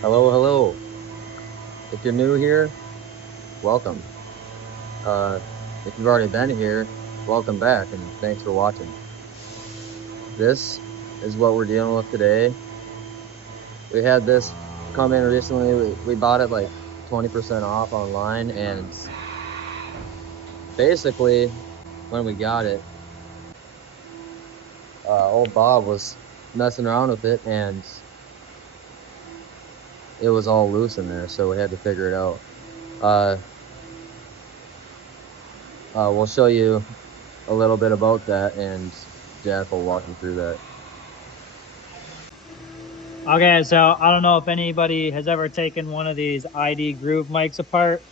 Hello, hello. If you're new here, welcome. If you've already been here, welcome back and thanks for watching. This is what we're dealing with today. We had this come in recently. We bought it like 20% off online, and basically when we got it, old Bob was messing around with it and it was all loose in there, so we had to figure it out. Uh, we'll show you a little bit about that, and Jack will walk you through that. Okay, so I don't know if anybody has ever taken one of these ID Groove mics apart.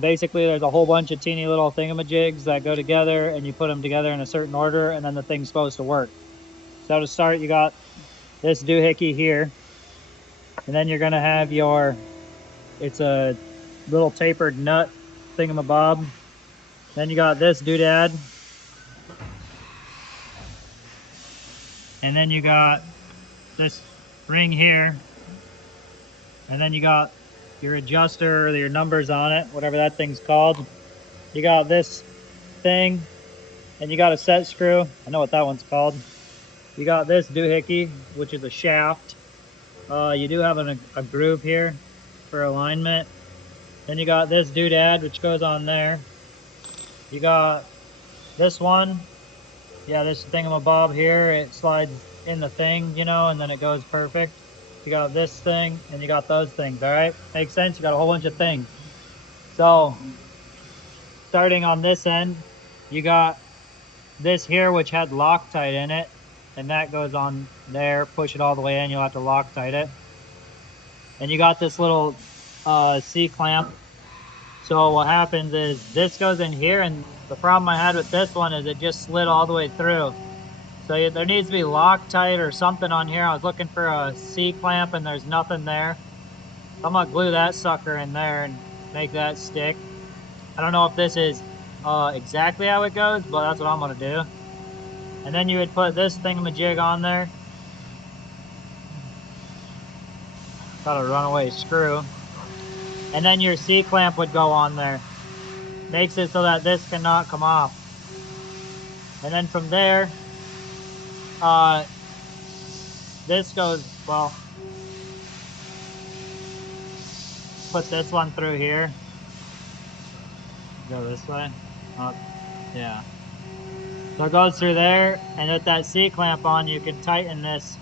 Basically, there's a whole bunch of teeny little thingamajigs that go together, and you put them together in a certain order, and then the thing's supposed to work. So to start, you got this doohickey here, and then you're gonna have it's a little tapered nut thingamabob. Then you got this doodad, and then you got this ring here, and then you got your adjuster or your numbers on it, whatever that thing's called. You got this thing, and you got a set screw. I know what that one's called. You got this doohickey, which is a shaft. You do have a groove here for alignment. Then you got this doodad, which goes on there. You got this one. Yeah, this thingamabob here. It slides in the thing, and then it goes perfect. You got this thing, and you got those things, all right? Makes sense? You got a whole bunch of things. So, starting on this end, you got this here, which had Loctite in it, and that goes on there. Push it all the way in, you'll have to Loctite it. And you got this little C-clamp. So what happens is this goes in here, and the problem I had with this one is it just slid all the way through. So there needs to be Loctite or something on here. I was looking for a C-clamp and there's nothing there. So I'm gonna glue that sucker in there and make that stick. I don't know if this is exactly how it goes, but that's what I'm gonna do. And then you would put this thingamajig on there. Got a runaway screw. And then your C-clamp would go on there. Makes it so that this cannot come off. And then from there, this goes, well, put this one through here. Go this way. Yeah. So it goes through there, and with that C-clamp on, you can tighten this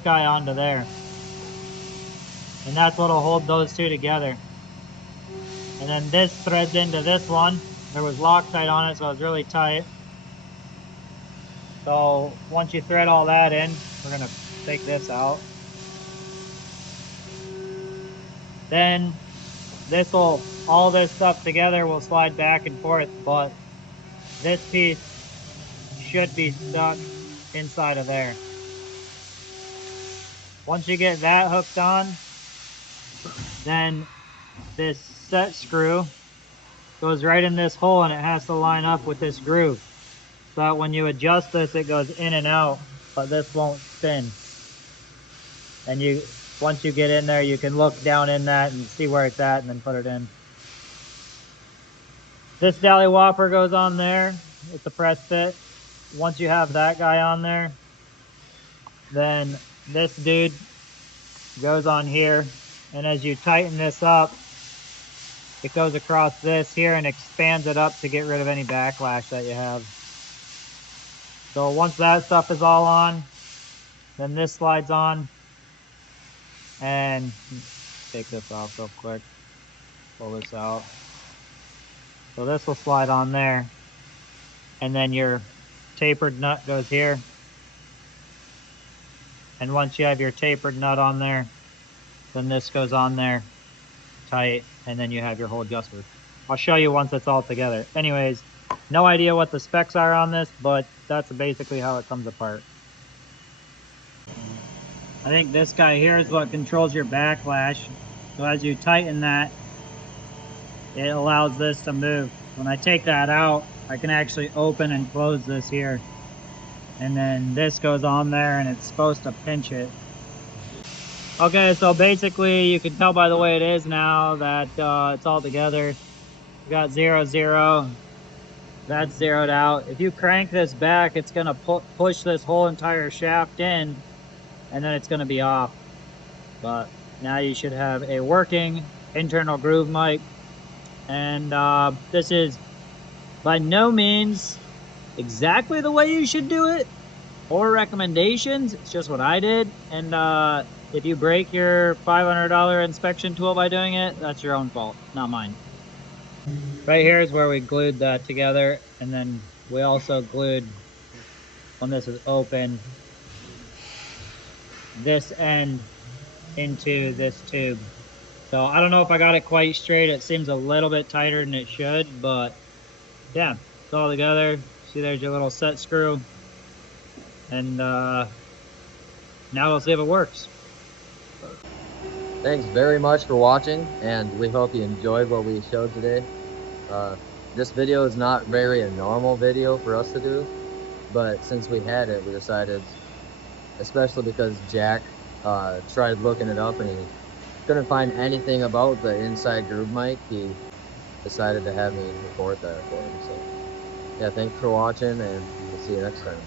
guy onto there. And that's what'll hold those two together. And then this threads into this one. There was Loctite on it, so it was really tight. So once you thread all that in, we're gonna take this out. Then all this stuff together will slide back and forth, but this piece should be stuck inside of there. Once you get that hooked on, then this set screw goes right in this hole, and it has to line up with this groove. So that when you adjust this, it goes in and out, but this won't spin. And once you get in there, you can look down in that and see where it's at and then put it in. This dally whopper goes on there. It's a press fit. Once you have that guy on there, then this dude goes on here. And as you tighten this up, it goes across this here and expands it up to get rid of any backlash that you have. So once that stuff is all on, then this slides on. And take this off real quick. Pull this out. So this will slide on there. And then your tapered nut goes here. And once you have your tapered nut on there, then this goes on there tight, and then you have your whole adjuster. I'll show you once it's all together. Anyways, no idea what the specs are on this, but that's basically how it comes apart. I think this guy here is what controls your backlash. So as you tighten that, it allows this to move. When I take that out, I can actually open and close this here. And then this goes on there, and it's supposed to pinch it. Okay, so basically you can tell by the way it is now that it's all together. We got 0, 0. That's zeroed out. If you crank this back, it's gonna push this whole entire shaft in, and then it's gonna be off. But now you should have a working internal groove mic. And this is by no means exactly the way you should do it or recommendations. It's just what I did. And if you break your $500 inspection tool by doing it, that's your own fault, not mine. Right here is where we glued that together, and then we also glued, when this is open, this end into this tube. So I don't know if I got it quite straight. It seems a little bit tighter than it should, but yeah, it's all together. See, there's your little set screw. And now we'll see if it works. Thanks very much for watching, and we hope you enjoyed what we showed today. This video is not very a normal video for us to do, but since we had it, we decided, especially because Jack tried looking it up and he couldn't find anything about the inside groove mic, he decided to have me record that for him. So yeah, thanks for watching, and we'll see you next time.